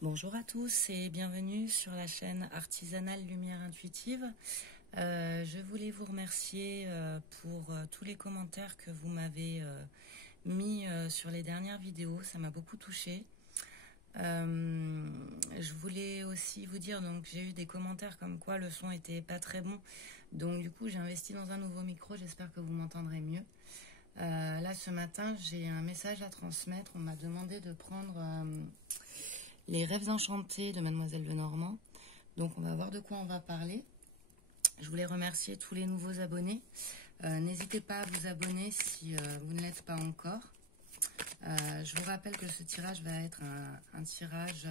Bonjour à tous et bienvenue sur la chaîne Artisanale Lumière Intuitive. Je voulais vous remercier pour tous les commentaires que vous m'avez mis sur les dernières vidéos. Ça m'a beaucoup touchée. Je voulais aussi vous dire, donc j'ai eu des commentaires comme quoi le son était pas très bon. Donc du coup j'ai investi dans un nouveau micro, j'espère que vous m'entendrez mieux. Là ce matin j'ai un message à transmettre. On m'a demandé de prendre les rêves enchantés de Mademoiselle Lenormand. Donc on va voir de quoi on va parler. Je voulais remercier tous les nouveaux abonnés. N'hésitez pas à vous abonner si vous ne l'êtes pas encore. Je vous rappelle que ce tirage va être un tirage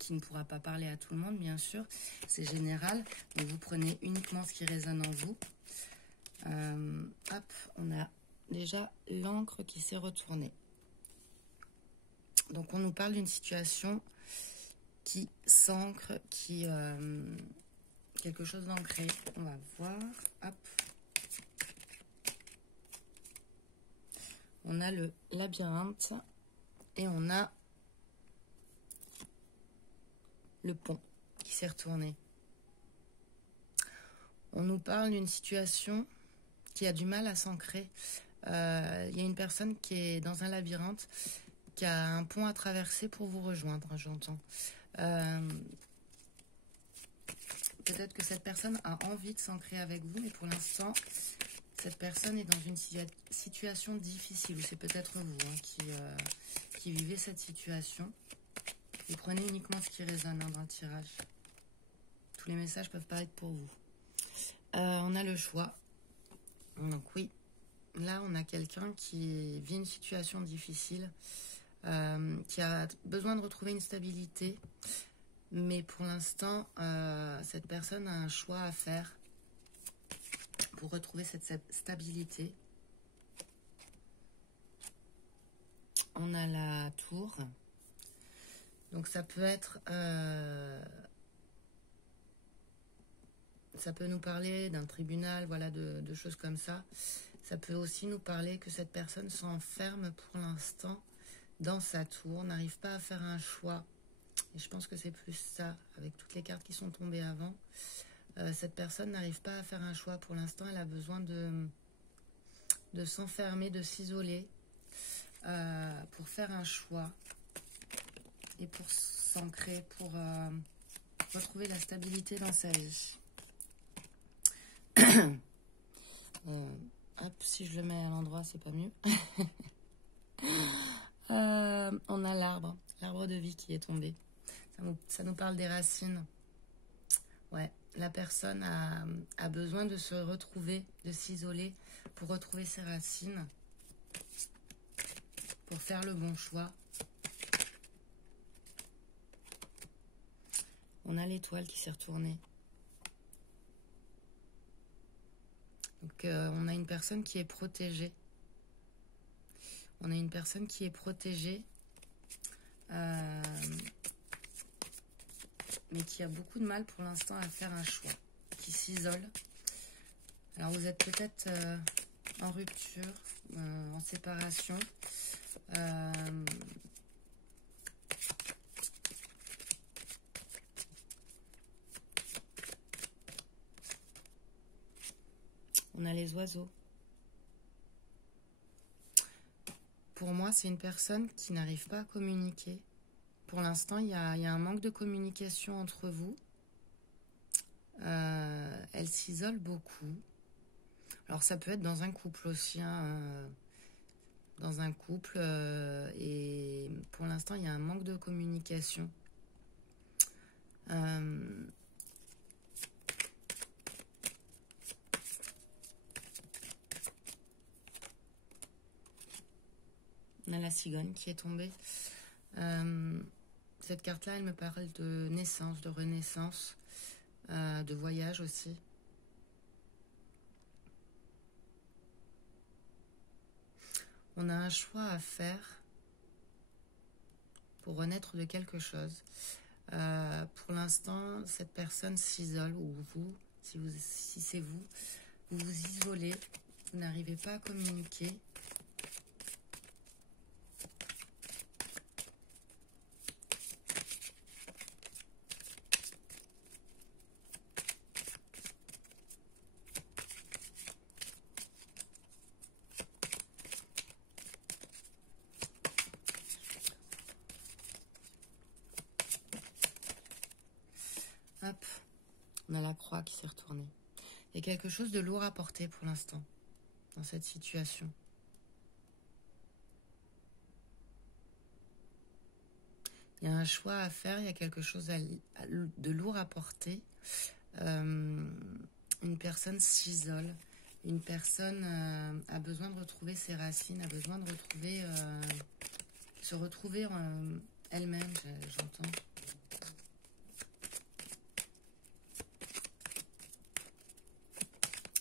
qui ne pourra pas parler à tout le monde, bien sûr. C'est général. Donc vous prenez uniquement ce qui résonne en vous. Hop, on a déjà l'encre qui s'est retournée. Donc on nous parle d'une situation qui s'ancre, qui quelque chose d'ancré. On va voir. Hop. On a le labyrinthe et on a le pont qui s'est retourné. On nous parle d'une situation qui a du mal à s'ancrer. Il y a une personne qui est dans un labyrinthe, qui a un pont à traverser pour vous rejoindre, j'entends. Peut-être que cette personne a envie de s'ancrer avec vous, mais pour l'instant, cette personne est dans une situation difficile. C'est peut-être vous qui vivez cette situation. Vous prenez uniquement ce qui résonne dans le tirage. Tous les messages peuvent pas être pour vous. On a le choix. Donc oui, là on a quelqu'un qui vit une situation difficile, qui a besoin de retrouver une stabilité. Mais pour l'instant, cette personne a un choix à faire pour retrouver cette stabilité. On a la tour. Donc ça peut être... ça peut nous parler d'un tribunal, voilà, de choses comme ça. Ça peut aussi nous parler que cette personne s'enferme pour l'instant dans sa tour, n'arrive pas à faire un choix. Et je pense que c'est plus ça, avec toutes les cartes qui sont tombées avant. Cette personne n'arrive pas à faire un choix. Pour l'instant, elle a besoin de s'enfermer, de s'isoler pour faire un choix et pour s'ancrer, pour retrouver la stabilité dans sa vie. Hop, si je le mets à l'endroit, c'est pas mieux. On a l'arbre de vie qui est tombé. Ça nous parle des racines. Ouais, la personne a besoin de se retrouver, de s'isoler pour retrouver ses racines, pour faire le bon choix. On a l'étoile qui s'est retournée. Donc on a une personne qui est protégée. On a une personne qui est protégée, mais qui a beaucoup de mal pour l'instant à faire un choix, qui s'isole. Alors vous êtes peut-être en rupture, en séparation. On a les oiseaux. Pour moi, c'est une personne qui n'arrive pas à communiquer. Pour l'instant, il y a un manque de communication entre vous. Elle s'isole beaucoup. Alors, ça peut être dans un couple aussi. Dans un couple. Et pour l'instant, il y a un manque de communication. On a la cigogne qui est tombée. Cette carte-là, elle me parle de naissance, de renaissance, de voyage aussi. On a un choix à faire pour renaître de quelque chose. Pour l'instant, cette personne s'isole, ou vous, si c'est vous, vous vous isolez, vous n'arrivez pas à communiquer. On a la croix qui s'est retournée. Il y a quelque chose de lourd à porter pour l'instant, dans cette situation. Il y a un choix à faire, il y a quelque chose de lourd à porter. Une personne s'isole. Une personne a besoin de retrouver ses racines, a besoin de retrouver, se retrouver elle-même, j'entends.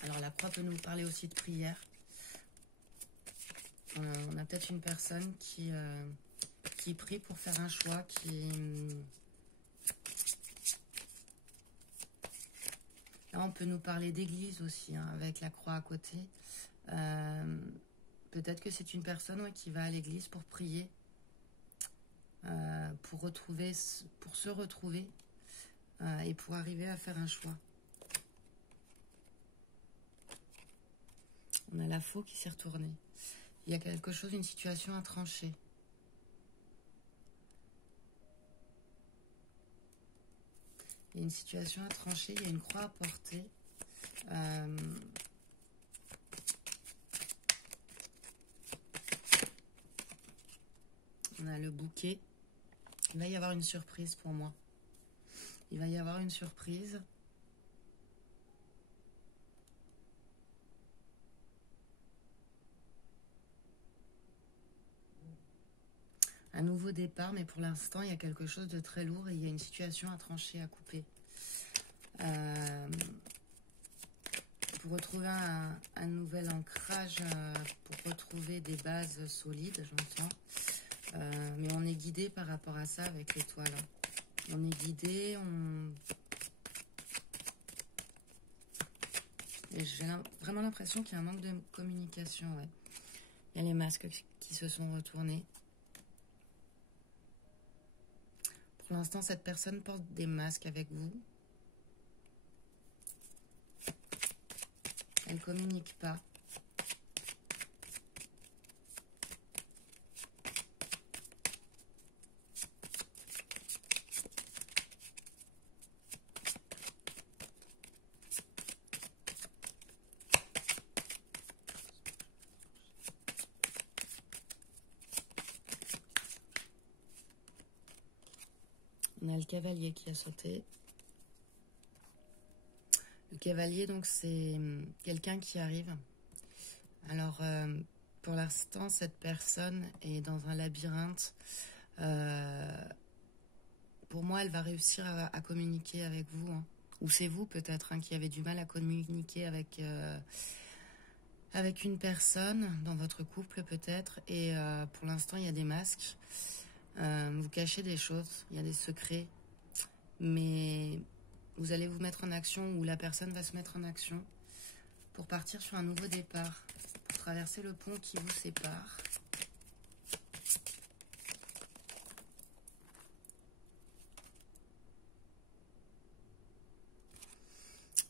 Alors la croix peut nous parler aussi de prière. On a peut-être une personne qui prie pour faire un choix, Là, on peut nous parler d'église aussi, hein, avec la croix à côté. Peut-être que c'est une personne qui va à l'église pour prier, pour se retrouver et pour arriver à faire un choix. On a la faux qui s'est retournée. Il y a quelque chose, une situation à trancher. Il y a une situation à trancher, il y a une croix à porter. On a le bouquet. Il va y avoir une surprise pour moi. Il va y avoir une surprise. Un nouveau départ, mais pour l'instant, il y a quelque chose de très lourd et il y a une situation à trancher, à couper. Pour retrouver un nouvel ancrage, pour retrouver des bases solides, j'entends. Mais on est guidé par rapport à ça avec l'étoile. On est guidé, et j'ai vraiment l'impression qu'il y a un manque de communication. Ouais. Il y a les masques qui se sont retournés. Pour l'instant, cette personne porte des masques avec vous. Elle ne communique pas. On a le cavalier qui a sauté. Le cavalier, donc, c'est quelqu'un qui arrive. Alors, pour l'instant, cette personne est dans un labyrinthe. Pour moi, elle va réussir à communiquer avec vous. Hein. Ou c'est vous, peut-être, qui avez du mal à communiquer avec une personne, dans votre couple, peut-être. Et pour l'instant, il y a des masques. Vous cachez des choses, il y a des secrets. Mais vous allez vous mettre en action, ou la personne va se mettre en action pour partir sur un nouveau départ, pour traverser le pont qui vous sépare.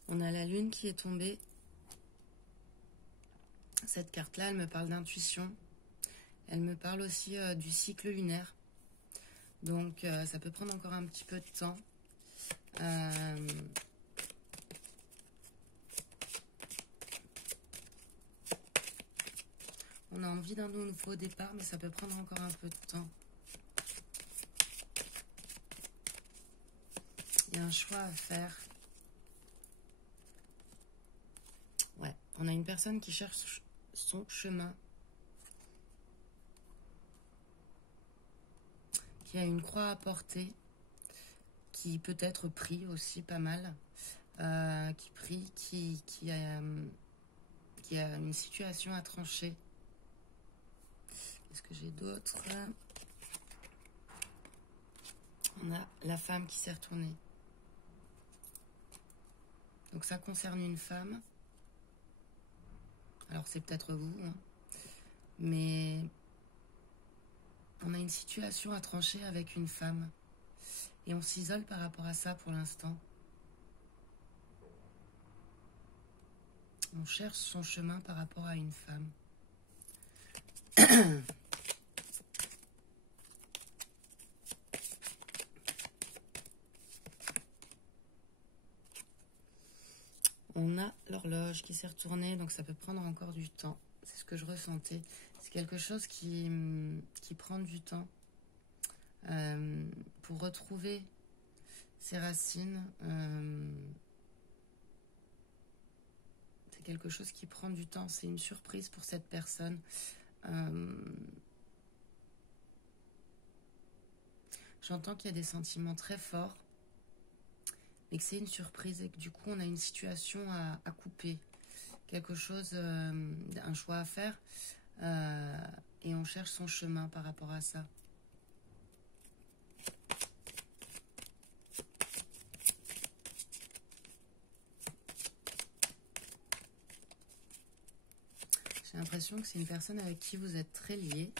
On a la lune qui est tombée. Cette carte-là, elle me parle d'intuition. Elle me parle aussi du cycle lunaire. Donc, ça peut prendre encore un petit peu de temps. On a envie d'un nouveau départ, mais ça peut prendre encore un peu de temps. Il y a un choix à faire. Ouais, on a une personne qui cherche son chemin. Qui a une croix à porter. Qui peut être pris aussi pas mal. Qui prie, qui a une situation à trancher. Qu'est-ce que j'ai d'autre? On a la femme qui s'est retournée. Donc ça concerne une femme. Alors c'est peut-être vous, hein. Mais on a une situation à trancher avec une femme. Et on s'isole par rapport à ça pour l'instant. On cherche son chemin par rapport à une femme. On a l'horloge qui s'est retournée, donc ça peut prendre encore du temps. C'est ce que je ressentais. C'est quelque chose qui prend du temps pour retrouver ses racines. C'est quelque chose qui prend du temps. C'est une surprise pour cette personne. J'entends qu'il y a des sentiments très forts, mais que c'est une surprise et que du coup on a une situation à couper, quelque chose, un choix à faire, et on cherche son chemin par rapport à ça. J'ai l'impression que c'est une personne avec qui vous êtes très liés.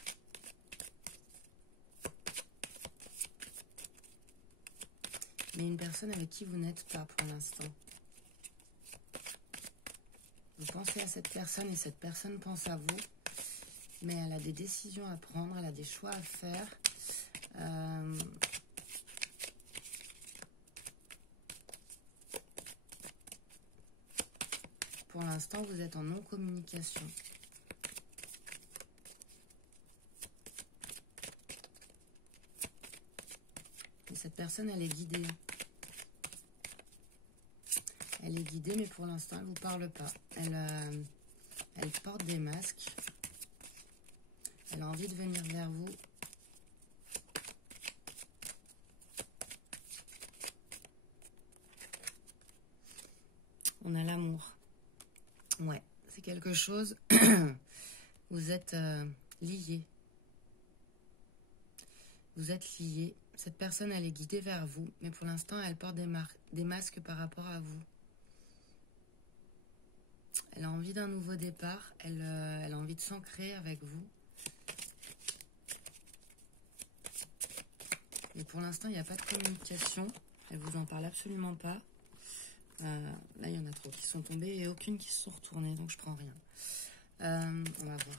Mais une personne avec qui vous n'êtes pas pour l'instant. Vous pensez à cette personne et cette personne pense à vous. Mais elle a des décisions à prendre, elle a des choix à faire. Pour l'instant, vous êtes en non-communication. Et cette personne, elle est guidée. Elle est guidée, mais pour l'instant, elle ne vous parle pas. Elle porte des masques. Elle a envie de venir vers vous. On a l'amour. Ouais, c'est quelque chose. Vous êtes liés. Vous êtes liés. Cette personne, elle est guidée vers vous, mais pour l'instant, elle porte des masques par rapport à vous. Elle a envie d'un nouveau départ. Elle a envie de s'ancrer avec vous. Et pour l'instant, il n'y a pas de communication. Elle vous en parle absolument pas. Là, il y en a trop qui sont tombées et aucune qui se sont retournées, donc je prends rien. On va voir.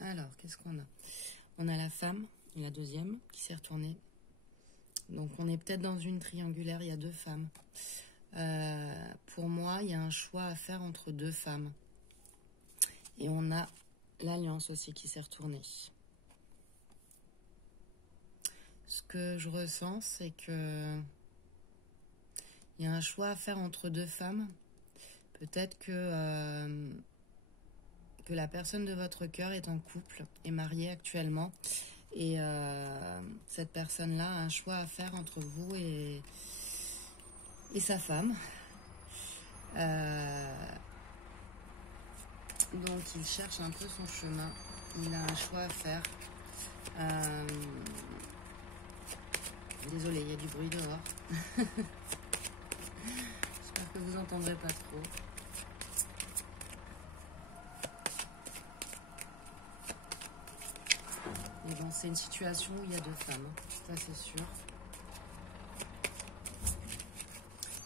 Alors, qu'est-ce qu'on a? On a la femme, et la deuxième, qui s'est retournée. Donc, on est peut-être dans une triangulaire, il y a deux femmes. Pour moi, il y a un choix à faire entre deux femmes. Et on a l'alliance aussi qui s'est retournée. Ce que je ressens, c'est que il y a un choix à faire entre deux femmes. Peut-être que la personne de votre cœur est en couple, est mariée actuellement. Et cette personne-là a un choix à faire entre vous et sa femme. Donc il cherche un peu son chemin. Il a un choix à faire. Désolée, il y a du bruit dehors. J'espère que vous n'entendrez pas trop. Et bon, c'est une situation où il y a deux femmes, ça c'est sûr.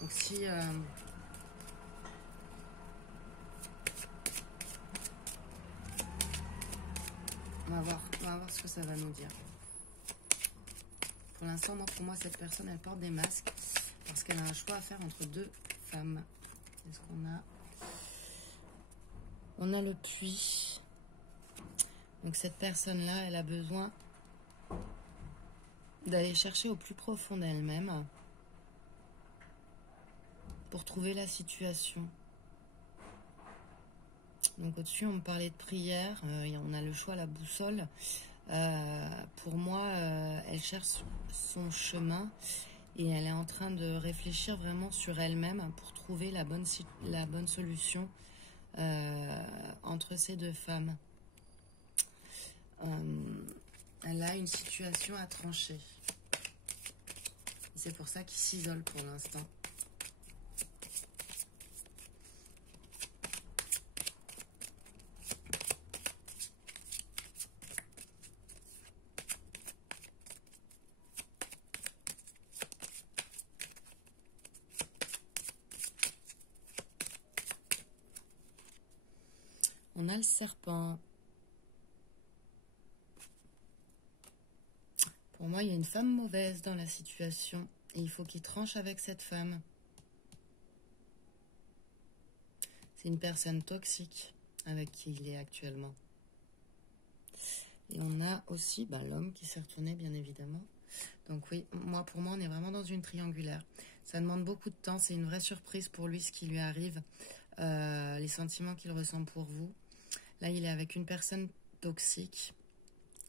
Donc si... on va voir ce que ça va nous dire. Pour l'instant, pour moi, cette personne, elle porte des masques parce qu'elle a un choix à faire entre deux femmes. Qu'est-ce qu'on a? On a le puits. Donc cette personne-là, elle a besoin d'aller chercher au plus profond d'elle-même pour trouver la situation. Donc au-dessus, on me parlait de prière. On a le choix, la boussole. Pour moi, elle cherche son chemin et elle est en train de réfléchir vraiment sur elle-même pour trouver la bonne solution entre ces deux femmes. Elle a une situation à trancher. C'est pour ça qu'il s'isole pour l'instant. On a le serpent. Pour moi, il y a une femme mauvaise dans la situation. Et il faut qu'il tranche avec cette femme. C'est une personne toxique avec qui il est actuellement. Et on a aussi l'homme qui s'est retourné, bien évidemment. Donc oui, pour moi, on est vraiment dans une triangulaire. Ça demande beaucoup de temps. C'est une vraie surprise pour lui, ce qui lui arrive. Les sentiments qu'il ressent pour vous. Là, il est avec une personne toxique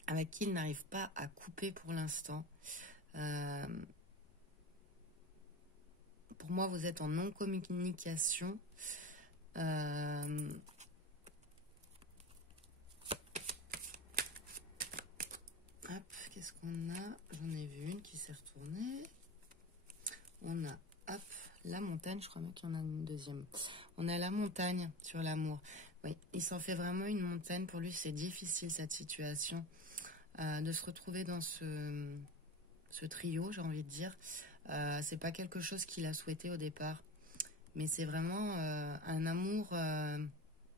avec qui il n'arrive pas à couper pour l'instant. Pour moi, vous êtes en non-communication. Hop, qu'est-ce qu'on a? J'en ai vu une qui s'est retournée. On a, hop, la montagne. Je crois même qu'il y en a une deuxième. On a la montagne sur l'amour. Oui, il s'en fait vraiment une montagne. Pour lui, c'est difficile cette situation. De se retrouver dans ce trio, j'ai envie de dire. C'est pas quelque chose qu'il a souhaité au départ. Mais c'est vraiment un amour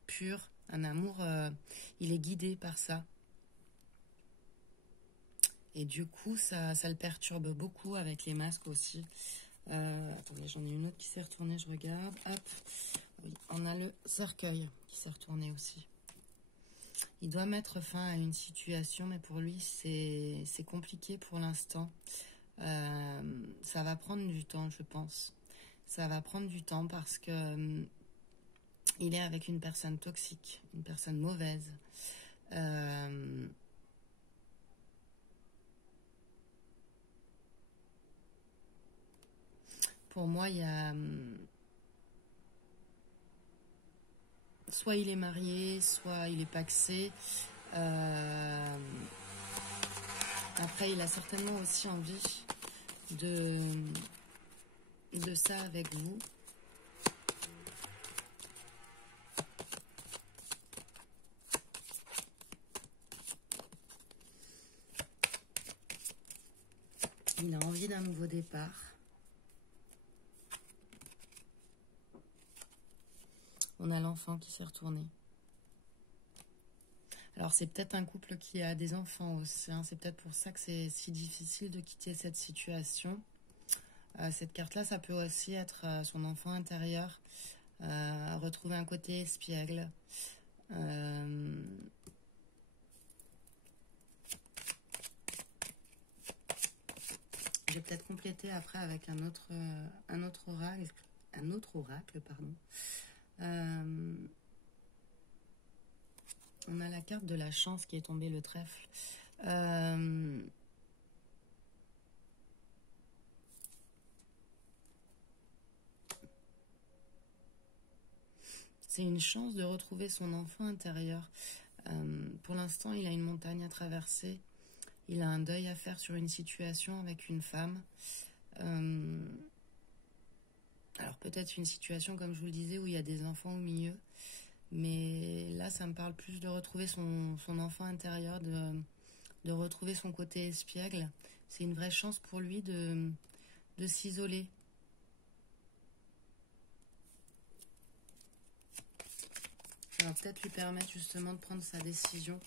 pur. Un amour, il est guidé par ça. Et du coup, ça le perturbe beaucoup avec les masques aussi. Attendez, j'en ai une autre qui s'est retournée, je regarde. Hop, oui, on a le cercueil qui s'est retourné aussi. Il doit mettre fin à une situation, mais pour lui, c'est compliqué pour l'instant. Ça va prendre du temps, je pense. Ça va prendre du temps parce que il est avec une personne toxique, une personne mauvaise. Pour moi, il y a... soit il est marié, soit il est pacsé. Après, il a certainement aussi envie de ça avec vous. Il a envie d'un nouveau départ. On a l'enfant qui s'est retourné. Alors, c'est peut-être un couple qui a des enfants aussi. Hein. C'est peut-être pour ça que c'est si difficile de quitter cette situation. Cette carte-là, ça peut aussi être son enfant intérieur. Retrouver un côté espiègle. Je vais peut-être compléter après avec un autre oracle, pardon. On a la carte de la chance qui est tombée, le trèfle. C'est une chance de retrouver son enfant intérieur. Pour l'instant, il a une montagne à traverser. Il a un deuil à faire sur une situation avec une femme. Alors peut-être une situation, comme je vous le disais, où il y a des enfants au milieu. Mais là, ça me parle plus de retrouver son enfant intérieur, de retrouver son côté espiègle. C'est une vraie chance pour lui de s'isoler. Ça va peut-être lui permettre justement de prendre sa décision.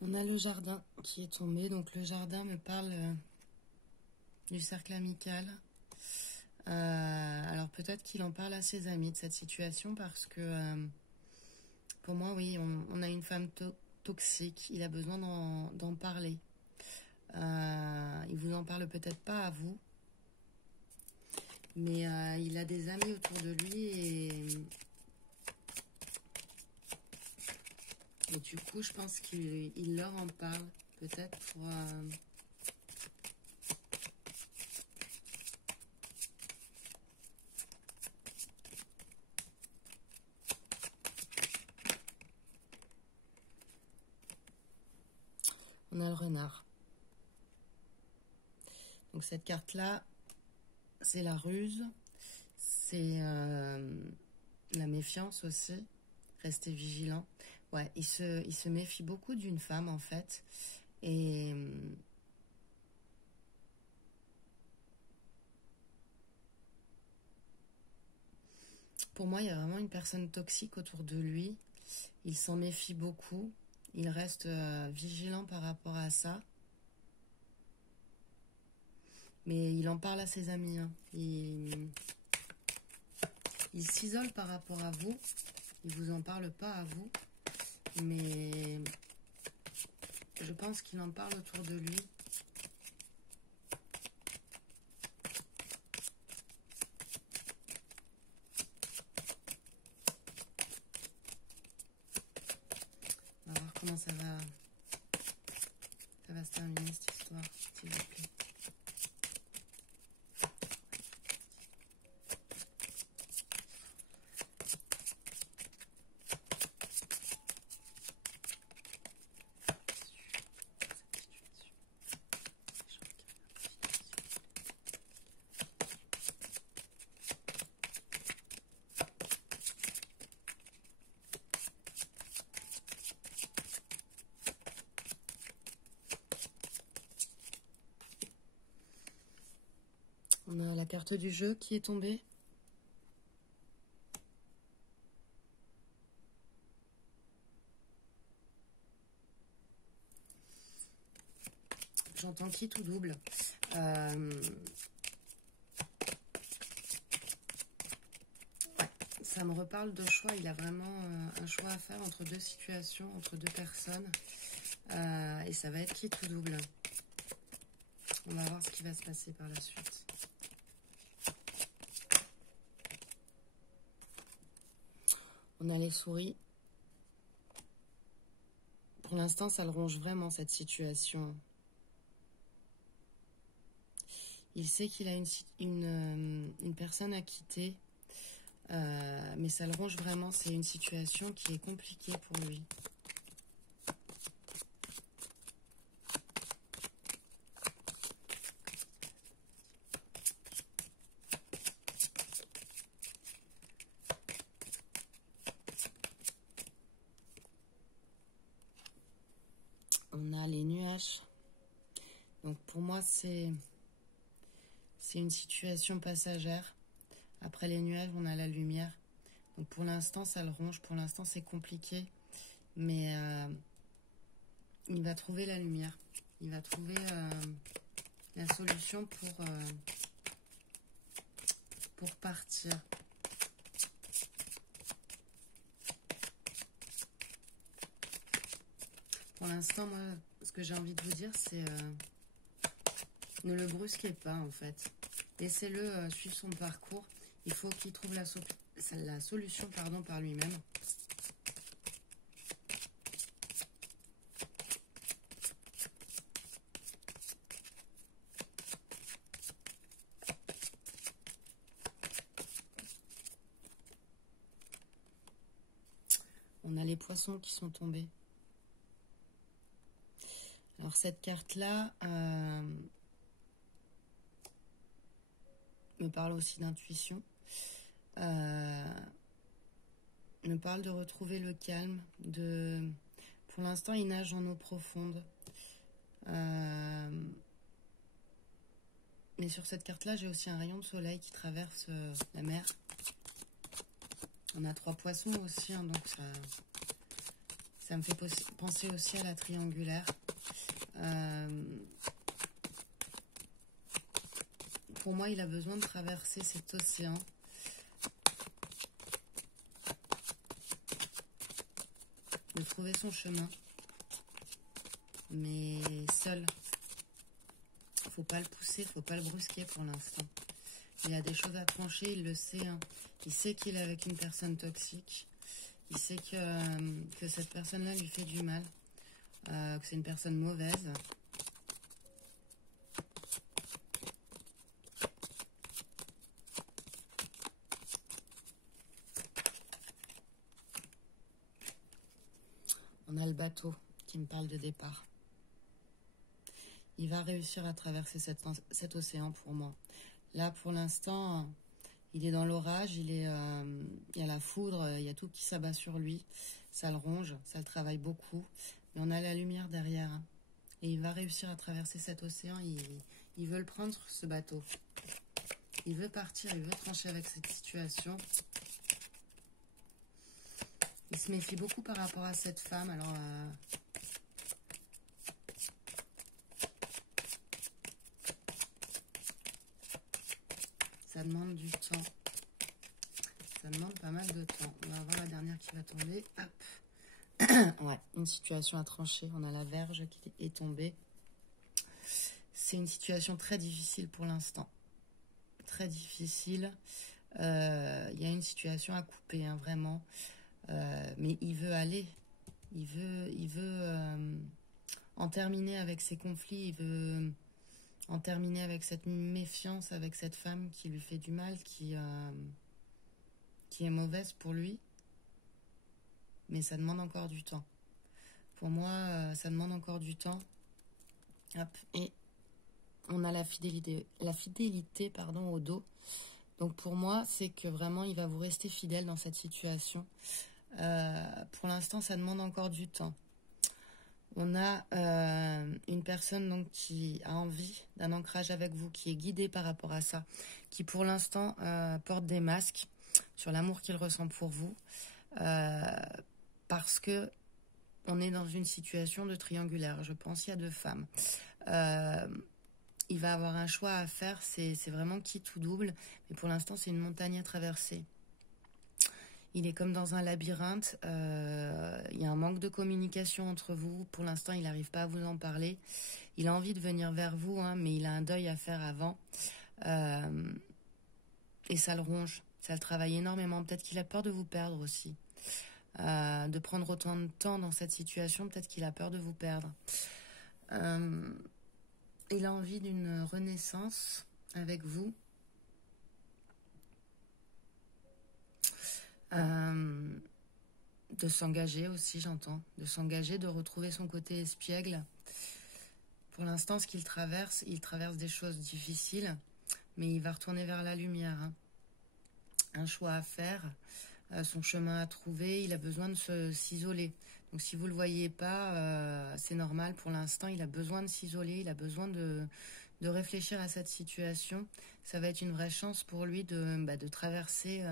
On a le jardin qui est tombé. Donc le jardin me parle du cercle amical. Alors peut-être qu'il en parle à ses amis de cette situation parce que pour moi, oui, on a une femme toxique. Il a besoin d'en parler. Il vous en parle peut-être pas à vous. Mais il a des amis autour de lui et du coup, je pense qu'il leur en parle, peut-être pour... On a le renard. Donc cette carte-là, c'est la ruse, c'est la méfiance aussi, rester vigilant. Ouais, il se méfie beaucoup d'une femme en fait. Et Pour moi, il y a vraiment une personne toxique autour de lui. Il s'en méfie beaucoup. Il reste vigilant par rapport à ça. Mais il en parle à ses amis. Hein. Il s'isole par rapport à vous. Il vous en parle pas à vous. Mais je pense qu'il en parle autour de lui. On va voir comment ça va se terminer cette histoire, s'il vous plaît. On a la carte du jeu qui est tombée. J'entends qui tout double. Ouais, ça me reparle de choix. Il a vraiment un choix à faire entre deux situations, entre deux personnes. Et ça va être qui tout double. On va voir ce qui va se passer par la suite. On a les souris. Pour l'instant, ça le ronge vraiment, cette situation. Il sait qu'il a une personne à quitter, mais ça le ronge vraiment. C'est une situation qui est compliquée pour lui. On a les nuages. Donc pour moi, c'est une situation passagère. Après les nuages, on a la lumière. Donc pour l'instant, ça le ronge. Pour l'instant, c'est compliqué. Mais il va trouver la lumière. Il va trouver la solution pour partir. Pour l'instant, moi, ce que j'ai envie de vous dire, c'est ne le brusquez pas, en fait. Laissez-le suivre son parcours. Il faut qu'il trouve la solution par lui-même. On a les poissons qui sont tombés. Alors cette carte-là me parle aussi d'intuition. Me parle de retrouver le calme. Pour l'instant, il nage en eau profonde. Mais sur cette carte-là, j'ai aussi un rayon de soleil qui traverse la mer. On a 3 poissons aussi, hein, donc ça me fait penser aussi à la triangulaire. Pour moi, il a besoin de traverser cet océan. De trouver son chemin. Mais seul. Faut pas le pousser, faut pas le brusquer pour l'instant. Il a des choses à trancher, il le sait. Hein. Il sait qu'il est avec une personne toxique. Il sait que cette personne-là lui fait du mal. Que c'est une personne mauvaise. On a le bateau qui me parle de départ. Il va réussir à traverser cet océan pour moi. Là, pour l'instant, il est dans l'orage, il y a la foudre, il y a tout qui s'abat sur lui. Ça le ronge, ça le travaille beaucoup. Mais on a la lumière derrière. Hein. Et il va réussir à traverser cet océan. Il veut le prendre, ce bateau. Il veut partir, il veut trancher avec cette situation. Il se méfie beaucoup par rapport à cette femme. Alors, ça demande du temps. Ça demande pas mal de temps. On va voir la dernière qui va tomber. Hop. Ouais, une situation à trancher. On a la Vierge qui est tombée. C'est une situation très difficile pour l'instant. Très difficile. Il y a une situation à couper, hein, vraiment. Mais il veut aller. Il veut en terminer avec ses conflits. Il veut en terminer avec cette méfiance, avec cette femme qui lui fait du mal, qui est mauvaise pour lui. Mais ça demande encore du temps. Pour moi, ça demande encore du temps. Hop, et on a la fidélité pardon, au dos. Donc pour moi, c'est que vraiment, il va vous rester fidèle dans cette situation. Pour l'instant, ça demande encore du temps. On a une personne donc, qui a envie d'un ancrage avec vous, qui est guidée par rapport à ça, qui pour l'instant porte des masques sur l'amour qu'il ressent pour vous. Parce que on est dans une situation de triangulaire. Je pense il y a 2 femmes. Il va avoir un choix à faire. C'est vraiment quitte ou double. Mais pour l'instant, c'est une montagne à traverser. Il est comme dans un labyrinthe. Il y a un manque de communication entre vous. Pour l'instant, il n'arrive pas à vous en parler. Il a envie de venir vers vous, hein, mais il a un deuil à faire avant. Et ça le ronge. Ça le travaille énormément. Peut-être qu'il a peur de vous perdre aussi. De prendre autant de temps dans cette situation, peut-être qu'il a peur de vous perdre. Il a envie d'une renaissance avec vous. De s'engager aussi, j'entends. De s'engager, de retrouver son côté espiègle. Pour l'instant, ce qu'il traverse, il traverse des choses difficiles, mais il va retourner vers la lumière. Hein. Un choix à faire. Son chemin à trouver, il a besoin de s'isoler. Donc si vous ne le voyez pas, c'est normal pour l'instant, il a besoin de s'isoler, il a besoin de réfléchir à cette situation. Ça va être une vraie chance pour lui de traverser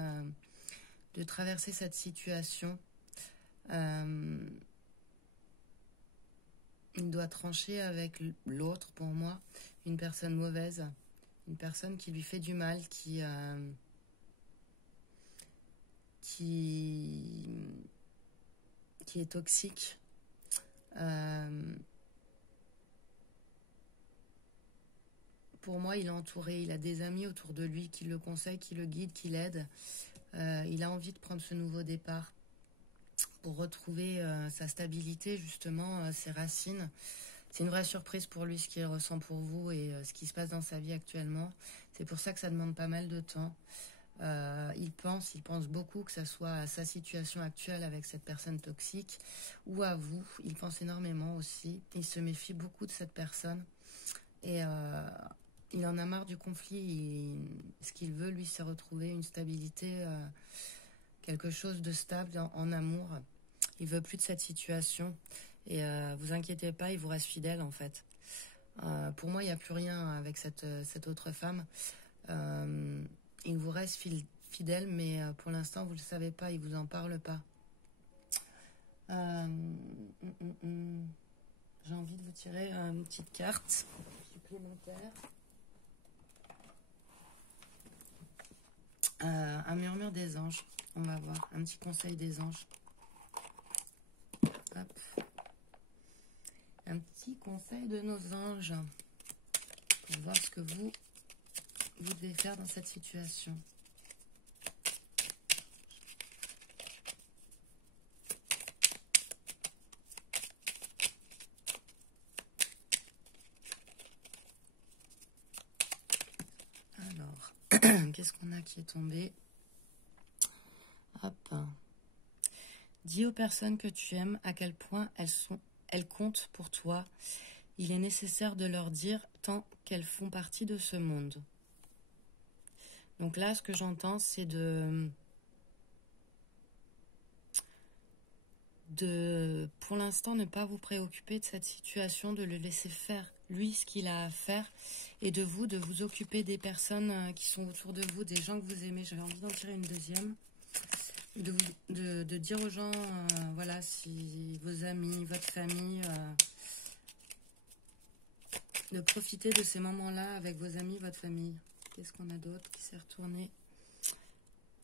cette situation. Il doit trancher avec l'autre, pour moi, une personne mauvaise, une personne qui lui fait du mal, qui est toxique. Pour moi, il est entouré, il a des amis autour de lui qui le conseillent, qui le guident, qui l'aident. Il a envie de prendre ce nouveau départ pour retrouver sa stabilité, justement, ses racines. C'est une vraie surprise pour lui ce qu'il ressent pour vous et ce qui se passe dans sa vie actuellement. C'est pour ça que ça demande pas mal de temps. Il pense beaucoup, que ce soit à sa situation actuelle avec cette personne toxique ou à vous. Il pense énormément aussi. Il se méfie beaucoup de cette personne et il en a marre du conflit. Ce qu'il veut, lui, c'est retrouver une stabilité, quelque chose de stable en amour. Il veut plus de cette situation et vous inquiétez pas, il vous reste fidèle en fait. Pour moi, il n'y a plus rien avec cette autre femme. Il vous reste fidèle, mais pour l'instant, vous ne le savez pas, il ne vous en parle pas. J'ai envie de vous tirer une petite carte supplémentaire. Un murmure des anges, on va voir. Un petit conseil des anges. Hop. Un petit conseil de nos anges pour voir ce que vous devez faire dans cette situation. Alors, qu'est-ce qu'on a qui est tombé? Hop. Dis aux personnes que tu aimes à quel point elles comptent pour toi. Il est nécessaire de leur dire tant qu'elles font partie de ce monde. Donc là, ce que j'entends, c'est de pour l'instant ne pas vous préoccuper de cette situation, de le laisser faire lui ce qu'il a à faire et de vous occuper des personnes qui sont autour de vous, des gens que vous aimez. J'avais envie d'en tirer une deuxième. de dire aux gens, voilà, si vos amis, votre famille, de profiter de ces moments-là avec vos amis, votre famille. Qu'est-ce qu'on a d'autre qui s'est retourné?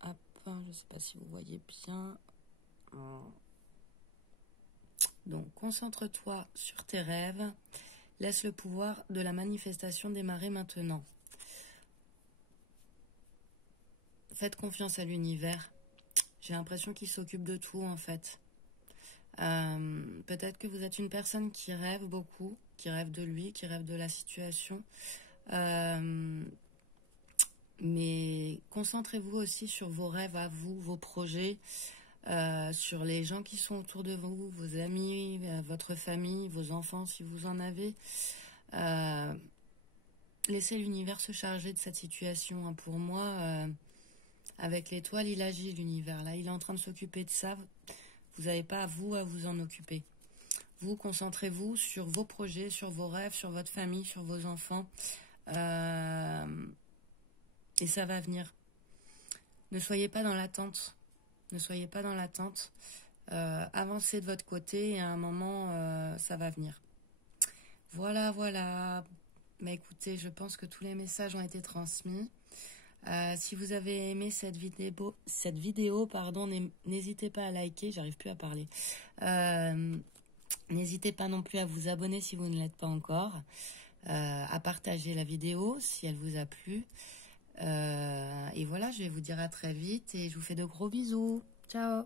Hop, je ne sais pas si vous voyez bien. Donc, concentre-toi sur tes rêves. Laisse le pouvoir de la manifestation démarrer maintenant. Faites confiance à l'univers. J'ai l'impression qu'il s'occupe de tout, en fait. Peut-être que vous êtes une personne qui rêve beaucoup, qui rêve de lui, qui rêve de la situation. Mais concentrez-vous aussi sur vos rêves à vous, vos projets, sur les gens qui sont autour de vous, vos amis, votre famille, vos enfants si vous en avez. Laissez l'univers se charger de cette situation. Hein. Pour moi, avec l'étoile, il agit l'univers. Là, il est en train de s'occuper de ça. Vous n'avez pas à vous en occuper. Vous, concentrez-vous sur vos projets, sur vos rêves, sur votre famille, sur vos enfants. Et ça va venir. Ne soyez pas dans l'attente. Ne soyez pas dans l'attente. Avancez de votre côté et à un moment, ça va venir. Voilà, voilà. Mais écoutez, je pense que tous les messages ont été transmis. Si vous avez aimé cette vidéo, n'hésitez pas à liker. J'arrive plus à parler. N'hésitez pas non plus à vous abonner si vous ne l'êtes pas encore. À partager la vidéo si elle vous a plu. Et voilà, je vais vous dire à très vite et je vous fais de gros bisous. Ciao!